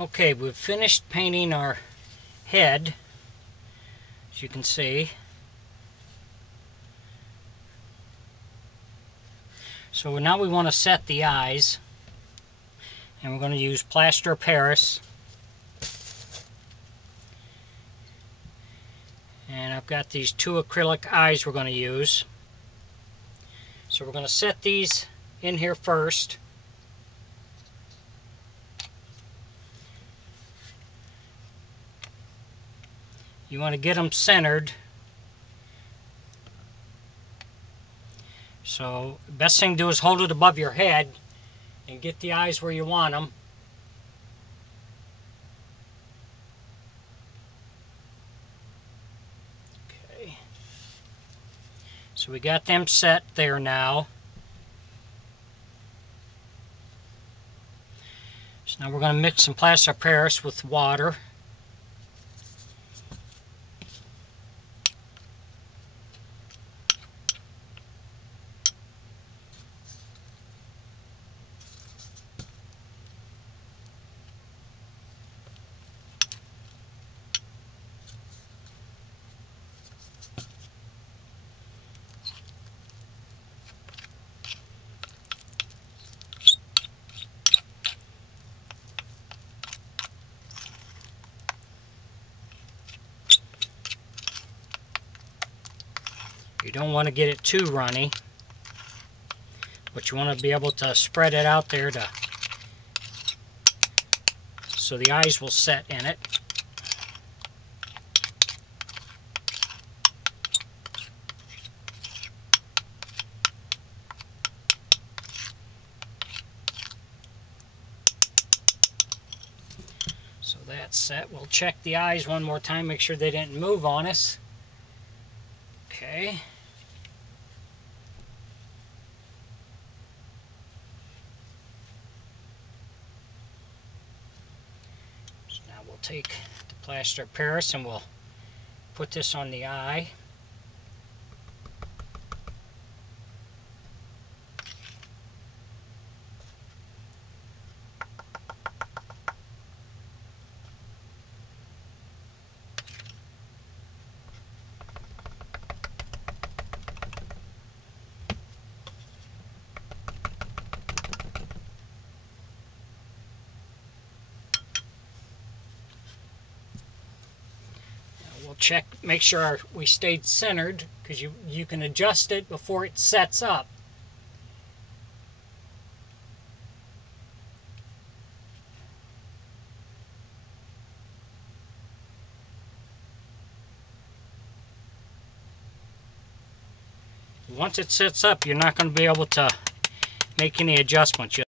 Okay, we've finished painting our head, as you can see. So now we want to set the eyes, and we're going to use plaster of Paris. And I've got these 2 acrylic eyes we're going to use. So we're going to set these in here first. You want to get them centered. So the best thing to do is hold it above your head and get the eyes where you want them. Okay. So we got them set there now. So now we're going to mix some plaster of Paris with water. You don't want to get it too runny, but you want to be able to spread it out there so the eyes will set in it. So that's set. We'll check the eyes one more time, make sure they didn't move on us. Okay. So now we'll take the plaster of Paris and we'll put this on the eye. We'll check, make sure we stayed centered, because you can adjust it before it sets up. Once it sets up, you're not going to be able to make any adjustments.